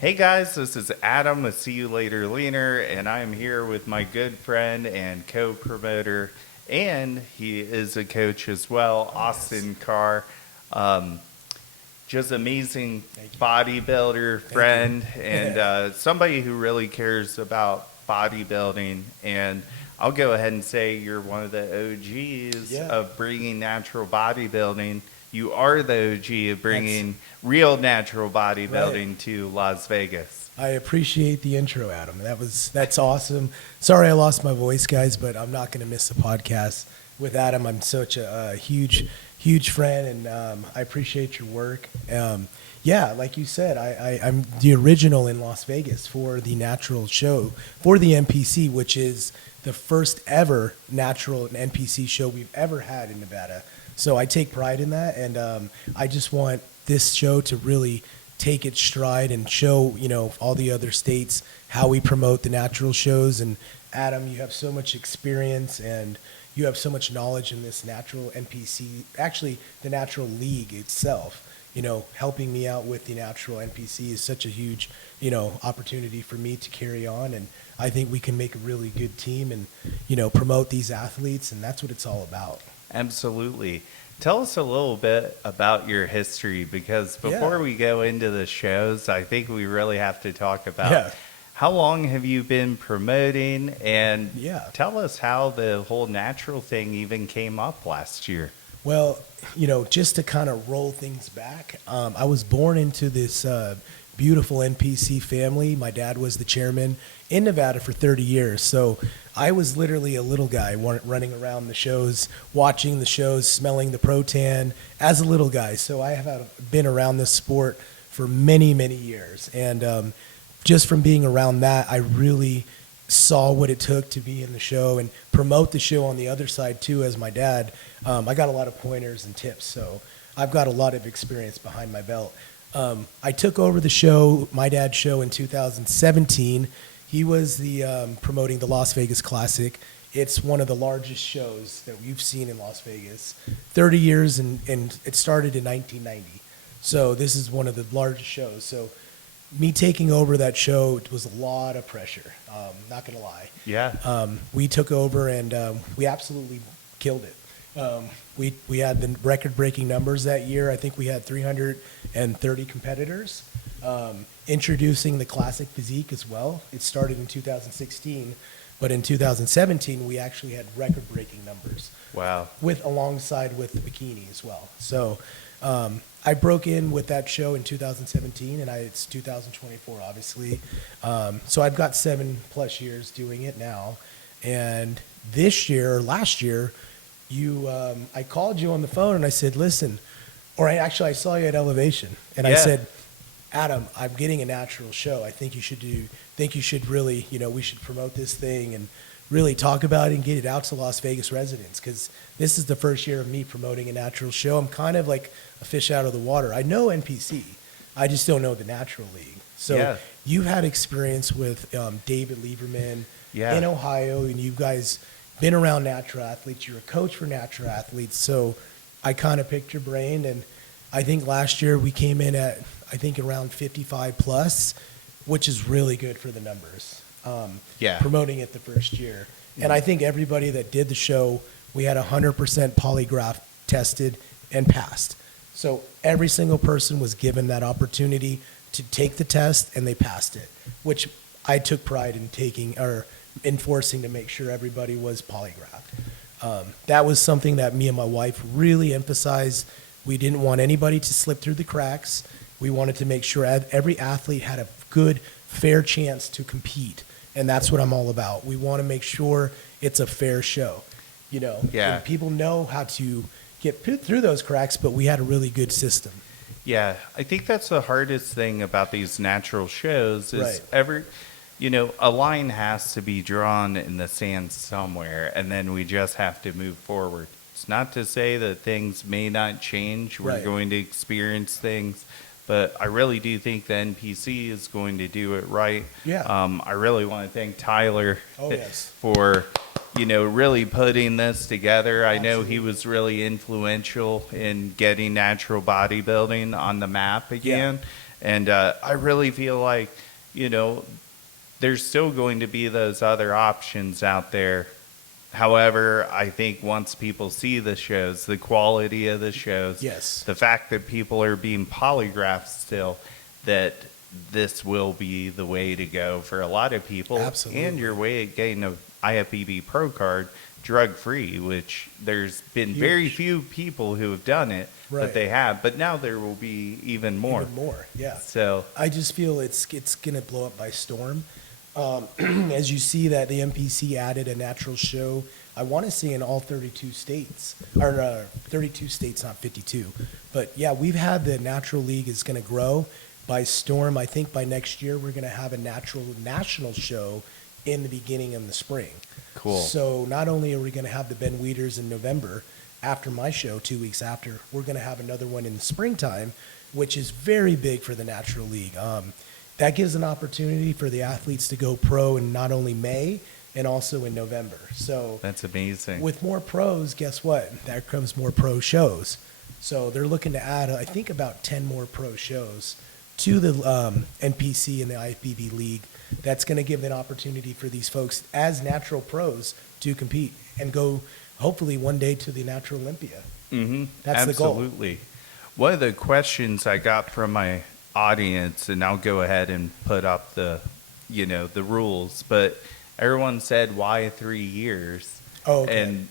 Hey guys, this is Adam with SeeYouLaterLeaner, and I am here with my good friend and co-promoter, and he is a coach as well, Austin Karr. Um, just amazing bodybuilder friend, and somebody who really cares about bodybuilding. And I'll go ahead and say you're one of the OGs of bringing natural bodybuilding. You are the OG of bringing real natural bodybuilding to Las Vegas. I appreciate the intro, Adam. That's awesome. Sorry I lost my voice, guys, but I'm not going to miss the podcast with Adam. I'm such a huge friend, and I appreciate your work. Like you said, I'm the original in Las Vegas for the natural show, for the NPC, which is the first ever natural NPC show we've ever had in Nevada. So I take pride in that, and I just want this show to really take its stride and show, all the other states how we promote the natural shows. And Adam, you have so much experience and you have so much knowledge in this natural NPC, actually the natural league itself. Helping me out with the natural NPC is such a huge, opportunity for me to carry on. And I think we can make a really good team and, promote these athletes. And that's what it's all about. Absolutely. Tell us a little bit about your history, because before we go into the shows, I think we really have to talk about how long have you been promoting, and tell us how the whole natural thing even came up last year. Well, just to kind of roll things back, I was born into this beautiful NPC family. My dad was the chairman in Nevada for 30 years. So I was literally a little guy running around the shows, watching the shows, smelling the Protan as a little guy. So I have been around this sport for many, many years. And just from being around that, I really saw what it took to be in the show and promote the show on the other side too. As my dad, I got a lot of pointers and tips. So I've got a lot of experience behind my belt. I took over the show, my dad's show, in 2017. He was the promoting the Las Vegas Classic. It's one of the largest shows that we've seen in Las Vegas. 30 years, and it started in 1990. So this is one of the largest shows. So me taking over that show, it was a lot of pressure, not going to lie. Yeah. We took over, and we absolutely killed it. We had the record-breaking numbers that year. I think we had 330 competitors. Introducing the classic physique as well. It started in 2016, but in 2017 we actually had record-breaking numbers. Wow. Alongside with the bikini as well. So I broke in with that show in 2017, and it's 2024, obviously. So I've got 7+ years doing it now, and last year, I called you on the phone and I said, listen, I saw you at Elevation, and I said, Adam, I'm getting a natural show. I think you should really, we should promote this thing and really talk about it and get it out to Las Vegas residents, because this is the first year of me promoting a natural show. I'm kind of like a fish out of the water. I know NPC. I just don't know the natural league. So you've had experience with David Lieberman in Ohio, and you guys been around natural athletes. You're a coach for natural athletes. So I kind of picked your brain, and I think last year we came in at, around 55+, which is really good for the numbers. Promoting it the first year. And I think everybody that did the show, we had 100% polygraph tested and passed. So every single person was given that opportunity to take the test, and they passed it, which I took pride in enforcing to make sure everybody was polygraphed. That was something that me and my wife really emphasized. We didn't want anybody to slip through the cracks. We wanted to make sure every athlete had a good, fair chance to compete. And that's what I'm all about. We want to make sure it's a fair show. And people know how to get through those cracks, but we had a really good system. Yeah, I think that's the hardest thing about these natural shows is a line has to be drawn in the sand somewhere, and then we just have to move forward. It's not to say that things may not change. We're going to experience things, but I really do think the NPC is going to do it right. I really want to thank Tyler for really putting this together. I know he was really influential in getting natural bodybuilding on the map again. And I really feel like, you know, there's still going to be those other options out there. However, I think once people see the shows, the quality of the shows, Yes. the fact that people are being polygraphed still, that this will be the way to go for a lot of people. Absolutely. And your way of getting an IFBB Pro card drug-free, which there's been very Huge. few people who have done it, Right. but they have. But now there will be even more. Even more, yeah. So I just feel it's going to blow up by storm. As you see that the NPC added a natural show, I want to say in all 32 states, or 32 states, not 52. But yeah, we've had the Natural League is going to grow by storm. I think by next year we're going to have a natural national show in the beginning of the spring. cool. So not only are we going to have the Ben Weeders in November after my show, 2 weeks after, we're going to have another one in the springtime, which is very big for the Natural League. That gives an opportunity for the athletes to go pro in not only May and also in November. So That's amazing. with more pros, guess what? There comes more pro shows. So they're looking to add, I think, about 10 more pro shows to the NPC and the IFBB League. That's going to give an opportunity for these folks as natural pros to compete and go, hopefully, one day to the Natural Olympia. Mm-hmm. That's the goal. Absolutely. One of the questions I got from my audience, and I'll go ahead and put up the rules, but everyone said, why 3 years? Oh, okay. And,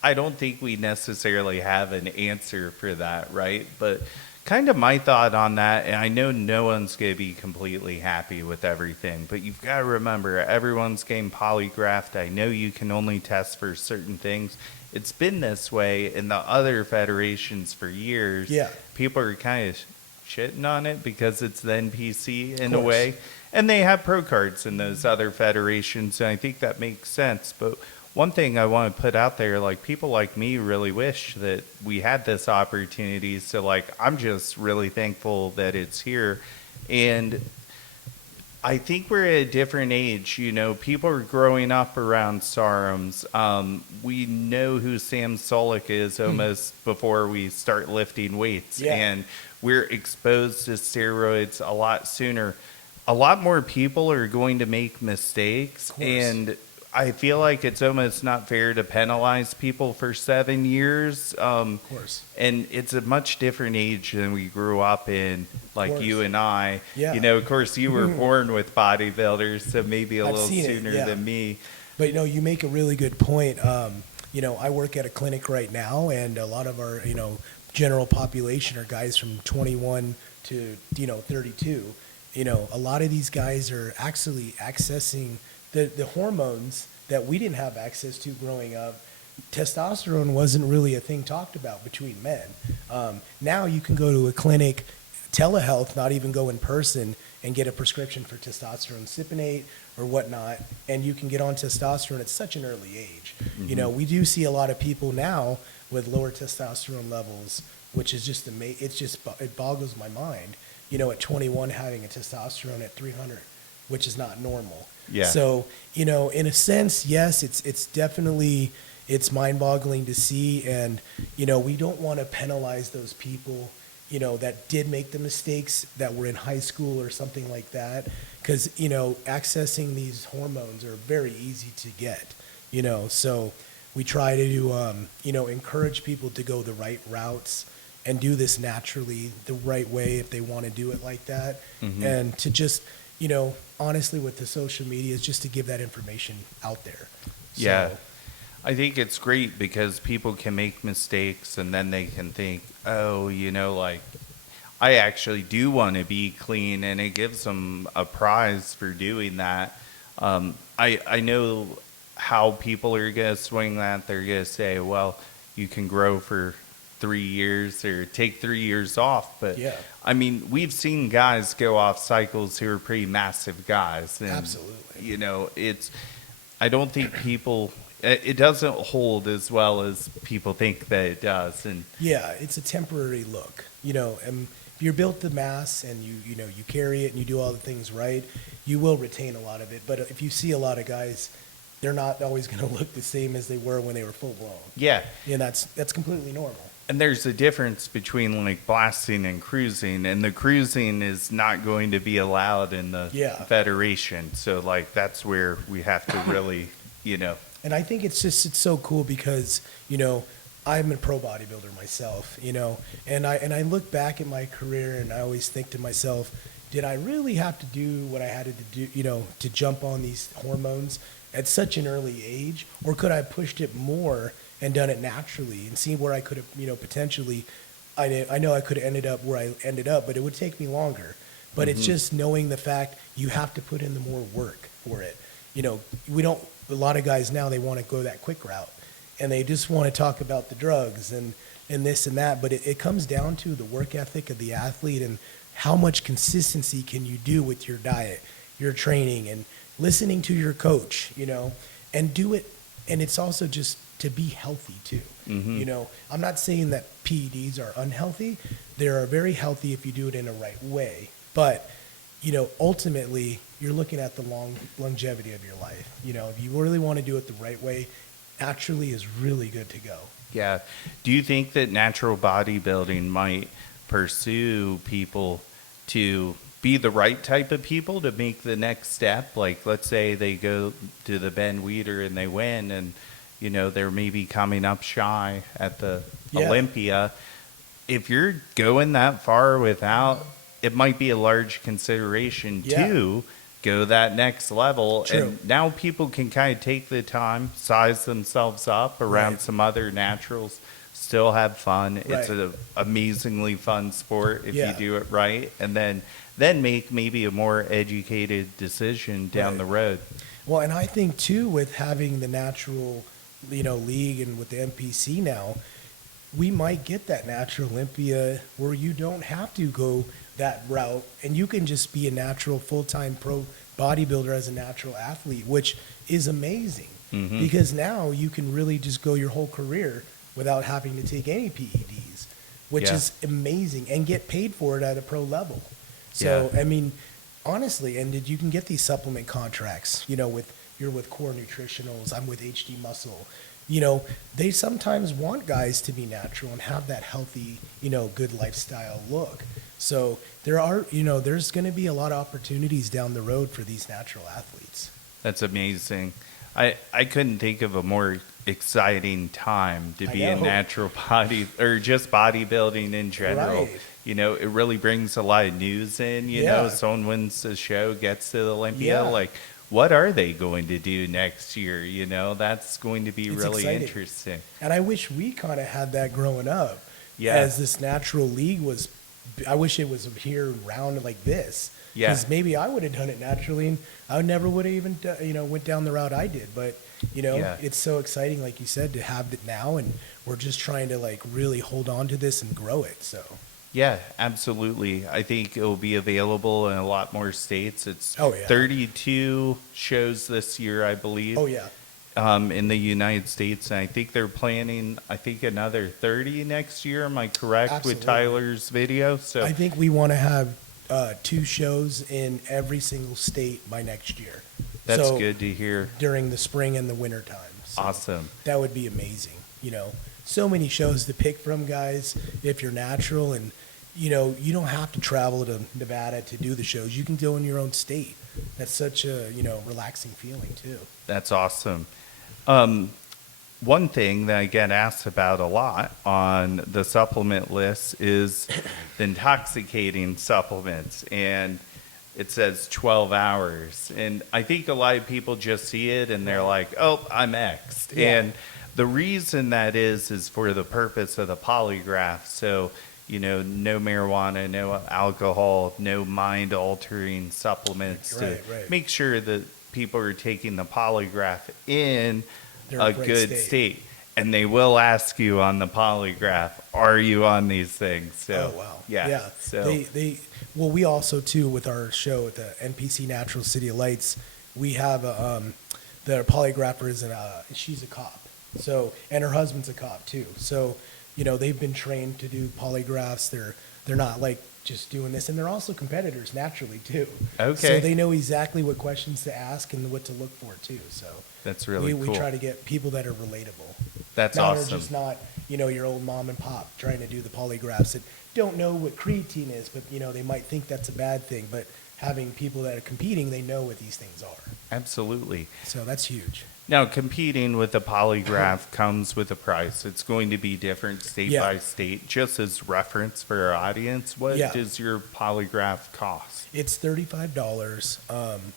I don't think we necessarily have an answer for that, right? But kind of my thought on that, and I know no one's going to be completely happy with everything, but you've got to remember, everyone's getting polygraphed. I know you can only test for certain things. It's been this way in the other federations for years. Yeah. People are kind of shitting on it because it's the NPC in a course. way. And they have pro cards in those other federations, and I think that makes sense. But one thing I want to put out there, like, people like me really wish that we had this opportunity. So, like, I'm just really thankful that it's here. And I think we're at a different age. People are growing up around SARMs. We know who Sam Solik is almost before we start lifting weights. Yeah. And we're exposed to steroids a lot sooner. A lot more people are going to make mistakes. Of course. And I feel like it's almost not fair to penalize people for 7 years. Of course. And it's a much different age than we grew up in, like course. you and I. Yeah. Of course, you were born with bodybuilders, so maybe a I've little seen it, sooner yeah. than me. But you make a really good point. I work at a clinic right now, and a lot of our general population are guys from 21 to 32. A lot of these guys are actually accessing the hormones that we didn't have access to growing up. Testosterone wasn't really a thing talked about between men. Now you can go to a clinic, telehealth, not even go in person, and get a prescription for testosterone cypionate or whatnot, and you can get on testosterone at such an early age. Mm-hmm. We do see a lot of people now with lower testosterone levels, which is just it boggles my mind. At 21 having a testosterone at 300, which is not normal. Yeah. So, in a sense, yes, it's definitely, it's mind-boggling to see, and, we don't want to penalize those people, that did make the mistakes that were in high school or something like that, because, accessing these hormones are very easy to get, so we try to, encourage people to go the right routes and do this naturally, the right way if they want to do it like that, Mm-hmm. and to just, honestly, with the social media, is just to give that information out there. Yeah. I think it's great because people can make mistakes and then they can think, oh, I actually do want to be clean, and it gives them a prize for doing that. I know how people are going to swing that. They're going to say, well, you can grow for 3 years or take 3 years off. But Yeah. I mean, we've seen guys go off cycles who are pretty massive guys. And, Absolutely. I don't think it doesn't hold as well as people think that it does. And Yeah, it's a temporary look, and if you're built to mass and you carry it and you do all the things right, you will retain a lot of it. But if you see a lot of guys, they're not always going to look the same as they were when they were full blown. yeah, And that's completely normal. And there's a difference between like blasting and cruising, and the cruising is not going to be allowed in the federation. So like that's where we have to really, And I think it's so cool because, I'm a pro bodybuilder myself, and I look back at my career and I always think to myself, did I really have to do what I had to do, to jump on these hormones at such an early age, or could I have pushed it more and done it naturally and seen where I could have, potentially, I know I could have ended up where I ended up, but it would take me longer. But it's just knowing the fact you have to put in the more work for it. A lot of guys now, they want to go that quick route and they just want to talk about the drugs and this and that. But it comes down to the work ethic of the athlete and how much consistency can you do with your diet, your training, and listening to your coach, and do it. And it's also just to be healthy too. I'm not saying that PEDs are unhealthy. They are very healthy if you do it in a right way. But, ultimately, you're looking at the longevity of your life. If you really want to do it the right way, naturally is really good to go. Yeah. Do you think that natural bodybuilding might pursue people to be the right type of people to make the next step? Like, let's say they go to the Ben Weider and they win and, they're maybe coming up shy at the Olympia. If you're going that far without, it might be a large consideration to go that next level. True. And now people can kind of take the time, size themselves up around some other naturals, still have fun. It's an amazingly fun sport if you do it right. And then make maybe a more educated decision down the road. Well, and I think too, with having the natural, league and with the NPC now, we might get that natural Olympia where you don't have to go that route and you can just be a natural full-time pro bodybuilder as a natural athlete, which is amazing because now you can really just go your whole career without having to take any PEDs, which is amazing, and get paid for it at a pro level. So, I mean, honestly, and you can get these supplement contracts, you're with Core Nutritionals, I'm with HD Muscle. They sometimes want guys to be natural and have that healthy, good lifestyle look. So there's going to be a lot of opportunities down the road for these natural athletes. That's amazing. I couldn't think of a more exciting time to be in natural body or just bodybuilding in general. Right. It really brings a lot of news in, someone wins the show, gets to the Olympia, like what are they going to do next year? That's going to be really exciting. Interesting. And I wish we kind of had that growing up as this natural league was. I wish it was here around like this. Because maybe I would have done it naturally and I never would have even, went down the route I did. But, it's so exciting, like you said, to have it now. And we're just trying to like really hold on to this and grow it. So. Yeah, absolutely. I think it will be available in a lot more states. It's 32 shows this year, I believe. Oh, yeah. In the United States. And I think they're planning, another 30 next year. Am I correct? Absolutely. With Tyler's video? So I think we want to have 2 shows in every single state by next year. That's good to hear. During the spring and the winter time. So awesome. That would be amazing. So many shows to pick from, guys, if you're natural. And, you don't have to travel to Nevada to do the shows. You can go in your own state. That's such a, relaxing feeling, too. That's awesome. One thing that I get asked about a lot on the supplement list is the intoxicating supplements. And it says 12 hours. And I think a lot of people just see it and they're like, oh, I'm X'd. Yeah. And the reason that is for the purpose of the polygraph. So, no marijuana, no alcohol, no mind-altering supplements to make sure that people are taking the polygraph in a good state. And they will ask you on the polygraph, are you on these things? So, oh, wow. Yeah. So well, we also, too, with our show at the NPC Natural City of Lights, we have the polygrapher is she's a cop. So, and her husband's a cop, too. So, they've been trained to do polygraphs. They're not like just doing this, and they're also competitors naturally too. Okay. So they know exactly what questions to ask and what to look for too. So that's really cool. We try to get people that are relatable. That's awesome. Just not your old mom and pop trying to do the polygraphs that don't know what creatine is, but, they might think that's a bad thing. But having people that are competing, they know what these things are. Absolutely. So that's huge. Now, competing with a polygraph comes with a price. It's going to be different state Yeah. by state. Just as reference for our audience, what Yeah. does your polygraph cost? It's $35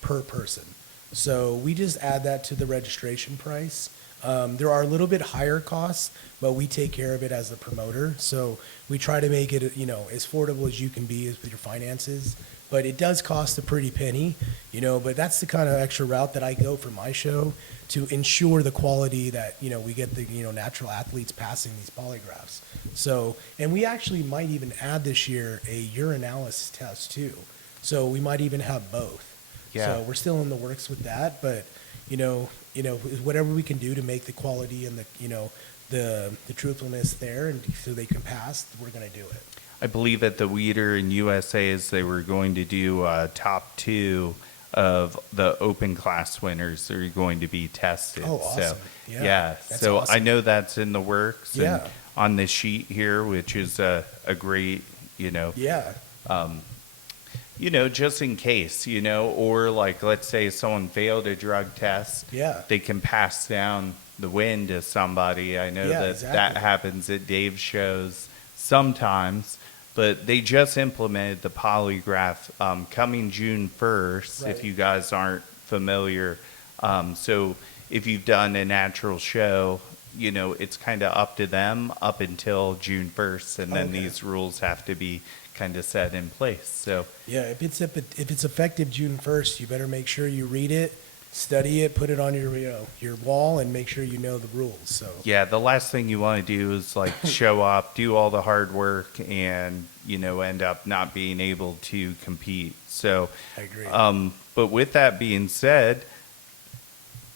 per person. So we just add that to the registration price. There are a little bit higher costs, but we take care of it as the promoter. So we try to make it, as affordable as you can be with your finances. But it does cost a pretty penny, but that's the kind of extra route that I go for my show to ensure the quality that, we get the, natural athletes passing these polygraphs. So, and we actually might even add this year a urinalysis test too. So we might even have both. Yeah. So we're still in the works with that, but, whatever we can do to make the quality and the truthfulness there and so they can pass, we're going to do it. I believe at the Weeder and USA's, they were going to do top 2 of the open class winners that are going to be tested. Oh, awesome. So, Yeah, that's so awesome. I know that's in the works. Yeah. And on this sheet here, which is a great, Yeah. just in case, or like, let's say someone failed a drug test. Yeah. They can pass down the win to somebody. I know Yeah, that exactly. happens at Dave's shows sometimes. But they just implemented the polygraph coming June 1st, Right. if you guys aren't familiar. So if you've done a natural show, it's kind of up to them up until June 1st. And then Okay. these rules have to be kind of set in place. So, Yeah, if it's effective June 1st, you better make sure you read it, study it, put it on your wall, and make sure you know the rules. So yeah, the last thing you want to do is like show up, do all the hard work, and, end up not being able to compete. So, I agree. but with that being said,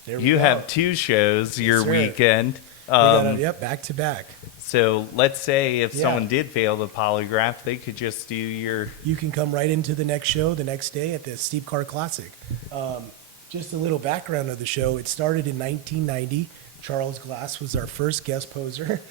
There we you go. have 2 shows your sir. weekend. We got yep, back to back. So let's say if Yeah. someone did fail the polygraph, they could just do your. You can come right into the next show the next day at the Steve Karr Classic. Just a little background of the show. It started in 1990. Charles Glass was our first guest poser.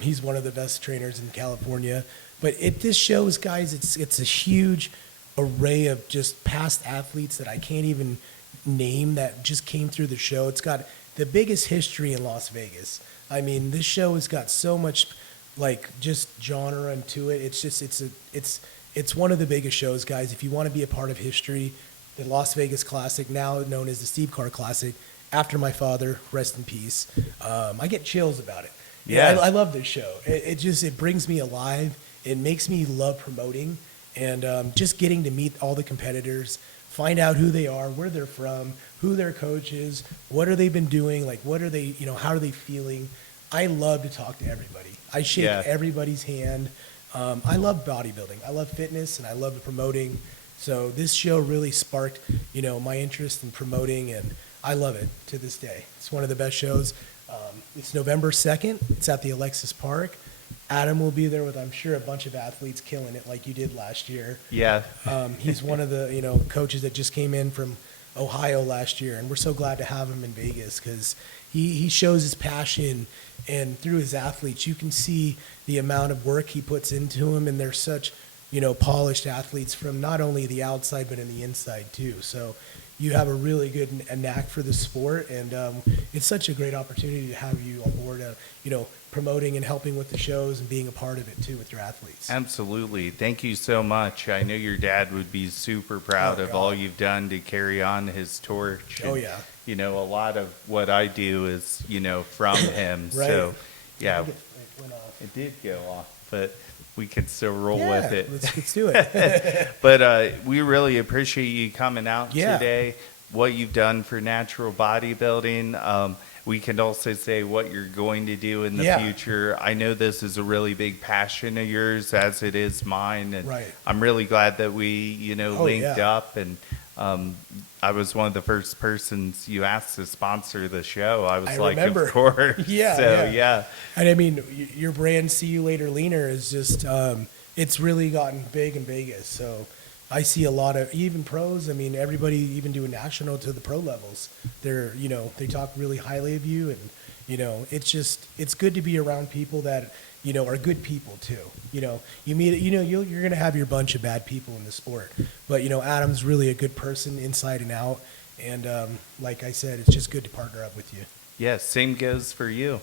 He's one of the best trainers in California. But this shows, guys, it's a huge array of just past athletes that I can't even name that just came through the show. It's got the biggest history in Las Vegas. I mean, this show has got so much just genre into it. It's one of the biggest shows, guys. If you want to be a part of history, the Las Vegas Classic, now known as the Steve Karr Classic, after my father, rest in peace. I get chills about it. Yeah. I love this show. It brings me alive. It makes me love promoting and just getting to meet all the competitors, find out who they are, where they're from, who their coach is, what are they been doing, what are they, how are they feeling. I love to talk to everybody. I shake Yeah. everybody's hand. I love bodybuilding. I love fitness and I love the promoting. So this show really sparked, my interest in promoting, and I love it to this day. It's one of the best shows. It's November 2nd. It's at the Alexis Park. Adam will be there with, I'm sure, a bunch of athletes killing it like you did last year. Yeah. He's one of the, coaches that just came in from Ohio last year, and we're so glad to have him in Vegas because he shows his passion, and through his athletes, you can see the amount of work he puts into them, and they're such, polished athletes from not only the outside but in the inside too. So you have a really good knack for the sport, and it's such a great opportunity to have you on board, promoting and helping with the shows and being a part of it too with your athletes. Absolutely. Thank you so much. I know your dad would be super proud Oh, of God. all you've done to carry on his torch. Oh, And, yeah. A lot of what I do is, from him. Right. So, yeah, It went off. it did go off, but we could still roll Yeah, with it. let's do it. But we really appreciate you coming out Yeah. today, what you've done for natural bodybuilding. We can also say what you're going to do in the Yeah. future. I know this is a really big passion of yours, as it is mine. And Right. I'm really glad that we, linked yeah. up. And I was one of the first persons you asked to sponsor the show. I was I like, remember. of course. Yeah, So, yeah. yeah. And I mean, your brand, SeeYouLaterLeaner, is just, it's really gotten big in Vegas. So I see a lot of, even pros, I mean, everybody even doing national to the pro levels. They're, they talk really highly of you, and, It's good to be around people that, are good people too. You meet, you're going to have your bunch of bad people in the sport, but, Adam's really a good person inside and out. And like I said, it's just good to partner up with you. Yes, same goes for you.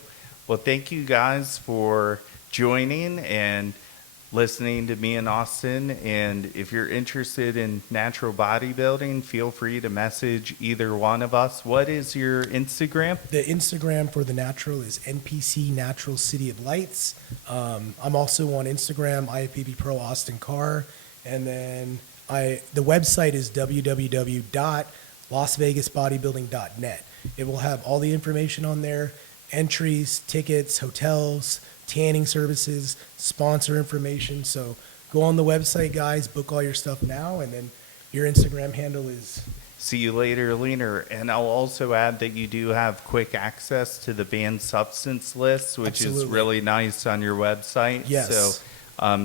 Well, thank you guys for joining and listening to me and Austin. And if you're interested in natural bodybuilding, feel free to message either one of us. What is your Instagram? The Instagram for the natural is NPC Natural City of Lights. I'm also on Instagram, IFBB Pro Austin Karr. And then the website is www.lasvegasbodybuilding.net. It will have all the information on there, entries, tickets, hotels, tanning services, sponsor information. So go on the website, guys, book all your stuff now, and then your Instagram handle is SeeYouLaterLeaner. And I'll also add that you do have quick access to the banned substance list, which is really nice on your website. Yes. So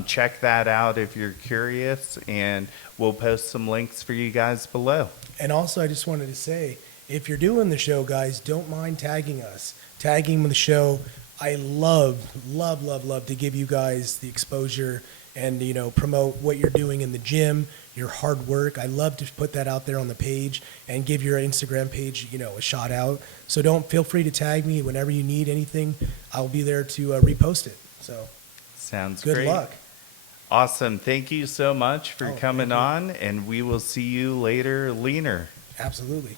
check that out if you're curious, and we'll post some links for you guys below. And also, I just wanted to say, if you're doing the show, guys, don't mind tagging us. Tagging the show. I love to give you guys the exposure and, promote what you're doing in the gym, your hard work. I love to put that out there on the page and give your Instagram page, a shout out. So feel free to tag me whenever you need anything. I'll be there to repost it. So sounds good great. luck. Awesome. Thank you so much for coming on, and we will see you later, Leaner. Absolutely.